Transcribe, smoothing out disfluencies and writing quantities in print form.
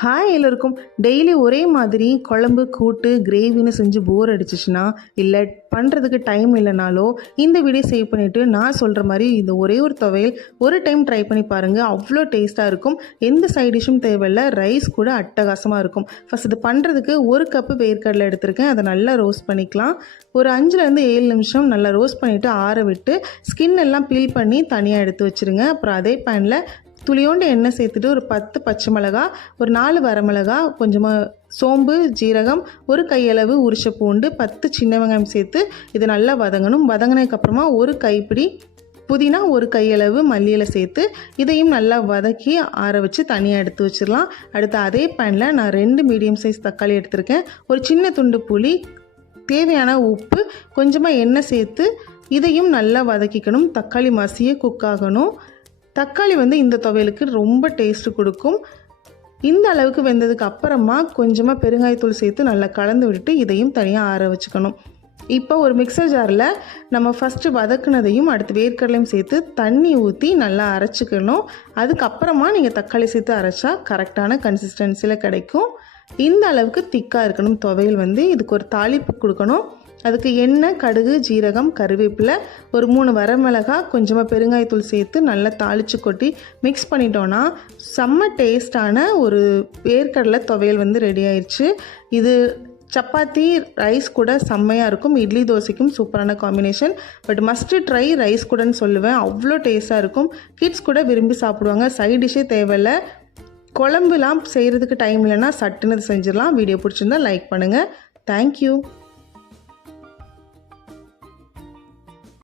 Hi எல்லோருக்கும். Daily ஒரே மாதிரி குழம்பு கூட்டு கிரேவின்னு செஞ்சு போர் அடிச்சிச்சுன்னா, இல்லை பண்ணுறதுக்கு டைம் இல்லைனாலோ இந்த வீடியோ சேவ் பண்ணிவிட்டு நான் சொல்கிற மாதிரி இந்த ஒரே ஒரு துவையல் ஒரு டைம் ட்ரை பண்ணி பாருங்கள். அவ்வளோ டேஸ்ட்டாக இருக்கும். எந்த சைட் டிஷ்ஷும் தேவையில்லை. ரைஸ் கூட அட்டகாசமாக இருக்கும். ஃபஸ்ட் இது பண்ணுறதுக்கு ஒரு கப்பு வேர்க்கடலை எடுத்திருக்கேன். அதை நல்லா ரோஸ்ட் பண்ணிக்கலாம். ஒரு 5-7 நிமிஷம் நல்லா ரோஸ்ட் பண்ணிவிட்டு ஆற விட்டு ஸ்கின் எல்லாம் பீல் பண்ணி தனியாக எடுத்து வச்சுருங்க. அப்புறம் அதே பேனில் துளியோண்டு எண்ணெய் சேர்த்துட்டு ஒரு 10 பச்சை மிளகா, ஒரு 4 வரமிளகா, கொஞ்சமாக சோம்பு, ஜீரகம், ஒரு கையளவு உரிச்ச பூண்டு, 10 சின்ன வெங்காயம் சேர்த்து இதை நல்லா வதங்கணும். வதங்கினதுக்கப்புறமா ஒரு கைப்பிடி புதினா, ஒரு கையளவு மல்லியில் சேர்த்து இதையும் நல்லா வதக்கி ஆற வச்சு தனியாக எடுத்து வச்சிடலாம். அடுத்து அதே பேனில் நான் 2 மீடியம் சைஸ் தக்காளி எடுத்திருக்கேன். ஒரு சின்ன துண்டு புளி, தேவையான உப்பு, கொஞ்சமாக எண்ணெய் சேர்த்து இதையும் நல்லா வதக்கிக்கணும். தக்காளி மசிய குக் ஆகணும். தக்காளி இந்த துவையலுக்கு ரொம்ப டேஸ்ட்டு கொடுக்கும். இந்த அளவுக்கு வெந்ததுக்கு அப்புறமா கொஞ்சமாக பெருங்காயத்தூள் சேர்த்து நல்லா கலந்து விட்டு இதையும் தனியாக ஆற வச்சுக்கணும். இப்போ ஒரு மிக்சர் ஜாரில் நம்ம ஃபஸ்ட்டு வதக்குனதையும் அடுத்து வேர்க்கடலையும் சேர்த்து தண்ணி ஊற்றி நல்லா அரைச்சிக்கணும். அதுக்கப்புறமா நீங்கள் தக்காளி சேர்த்து அரைச்சா கரெக்டான கன்சிஸ்டன்சியில் கிடைக்கும். இந்த அளவுக்கு திக்காக இருக்கணும் துவையல். இதுக்கு ஒரு தாளிப்பு கொடுக்கணும். அதுக்கு எண்ணெய், கடுகு, ஜீரகம், கருவேப்பிலை, ஒரு 3 வரமிளகா, கொஞ்சமாக பெருங்காயத்தூள் சேர்த்து நல்லா தாளித்து கொட்டி மிக்ஸ் பண்ணிட்டோன்னா செம்ம டேஸ்டான ஒரு வேர்க்கடலை துவையல் ரெடி ஆயிடுச்சு. இது சப்பாத்தி, ரைஸ் கூட செம்மையாக இருக்கும். இட்லி தோசைக்கும் சூப்பரான combination. But must try rice கூடன்னு சொல்லுவேன். அவ்வளோ டேஸ்ட்டாக இருக்கும். கிட்ஸ் கூட விரும்பி சாப்பிடுவாங்க. சைட் டிஷ்ஷே தேவையில்லை. குழம்புலாம் செய்கிறதுக்கு டைம் இல்லைன்னா சட்டுன்னு செஞ்சிடலாம். வீடியோ பிடிச்சிருந்தா லைக் பண்ணுங்கள். தேங்க்யூ.